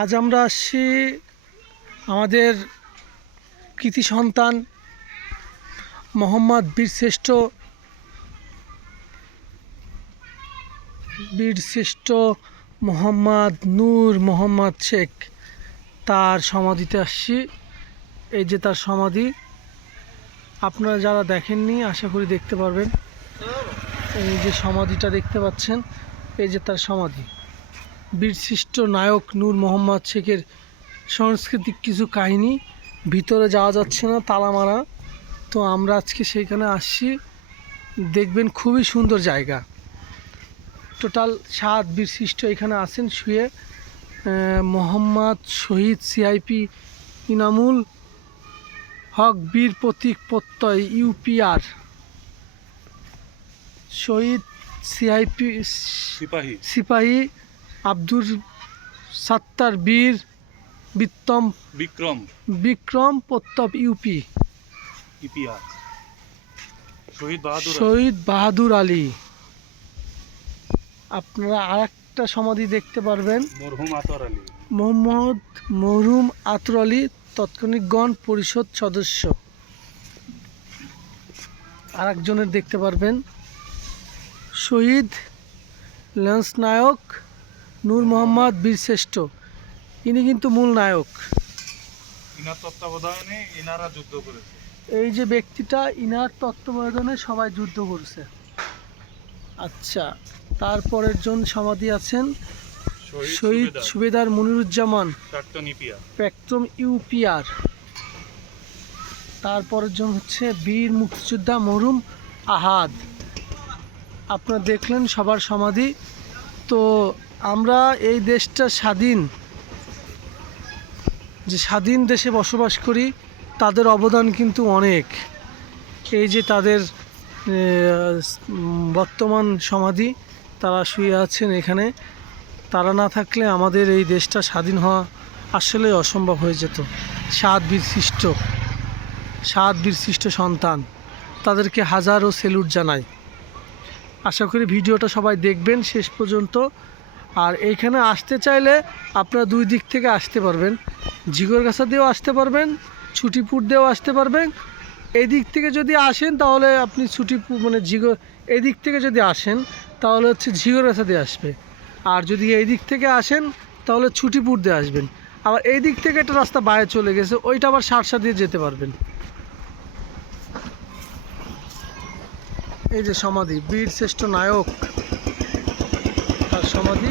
আজ আমরা আসছি আমাদের কৃতি সন্তান মোহাম্মদ বীরশ্রেষ্ঠ মোহাম্মদ নূর মোহাম্মদ শেখ তার সমাধিতে আসছি। এই যে তার সমাধি, আপনারা যারা দেখেননি আশা করি দেখতে পারবেন। এই যে সমাধিটা দেখতে পাচ্ছেন, এই যে তার সমাধি। বীরশ্রেষ্ঠ নায়ক নূর মোহাম্মদ শেখের সাংস্কৃতিক কিছু কাহিনী, ভিতরে যাওয়া যাচ্ছে না, তালা মারা। তো আমরা আজকে সেইখানে আসছি, দেখবেন খুবই সুন্দর জায়গা। টোটাল 7 বীরশ্রেষ্ঠ এখানে আছেন শুয়ে। মোহাম্মদ শহীদ সিআইপি ইনামুল হক বীর প্রতীক প্রত্যয় ইউপিআর, শহীদ সিআইপি সিপাহী আব্দুর সাত্তার বীর বিক্রম প্রত্যয় ইউপি, শহীদ বাহাদুর আলী। আপনারা আর একটা সমাধি দেখতে পারবেন, মরহুম আতর আলী তৎক্ষণিক গণ পরিষদ সদস্য। আর একজনের দেখতে পারবেন শহীদ ল্যান্স নায়ক নূর মোহাম্মদ বীরশ্রেষ্ঠ, ইনি কিন্তু মূল নায়ক। ইনার তত্ত্বাবধানে ইনারা যুদ্ধ করেছে। এই যে ব্যক্তিটা, ইনার তত্ত্বাবধানে সবাই যুদ্ধ করছে। আচ্ছা, তারপরের জন সমাধি আছেন শহীদ সুবেদার মনিরুজ্জামান প্রাক্তন ইউপিআর। তারপরের জন হচ্ছে বীর মুক্তিযোদ্ধা মরহুম আহাদ। আপনারা দেখলেন সবার সমাধি। তো আমরা এই দেশটা স্বাধীন দেশে বসবাস করি, তাদের অবদান কিন্তু অনেক। এই যে তাদের বর্তমান সমাধি, তারা শুয়ে আছেন এখানে। তারা না থাকলে আমাদের এই দেশটা স্বাধীন হওয়া আসলে অসম্ভব হয়ে যেত। 7 বীরশ্রেষ্ঠ সন্তান, তাদেরকে হাজারো স্যালুট জানাই। আশা করি ভিডিওটা সবাই দেখবেন শেষ পর্যন্ত। আর এইখানে আসতে চাইলে আপনারা 2 দিক থেকে আসতে পারবেন, জিগরগাছা দিয়েও আসতে পারবেন, ছুটিপুর দিয়েও আসতে পারবেন। এই দিক থেকে যদি আসেন তাহলে আপনি এই দিক থেকে যদি আসেন তাহলে হচ্ছে জিগরগাছা দিয়ে আসবে। আর যদি এই দিক থেকে আসেন তাহলে ছুটিপুর দিয়ে আসবেন। আবার এই দিক থেকে একটা রাস্তা বাইরে চলে গেছে, ওইটা আবার সারসা দিয়ে যেতে পারবেন। এই যে সমাধি, বীরশ্রেষ্ঠ নায়ক তার সমাধি।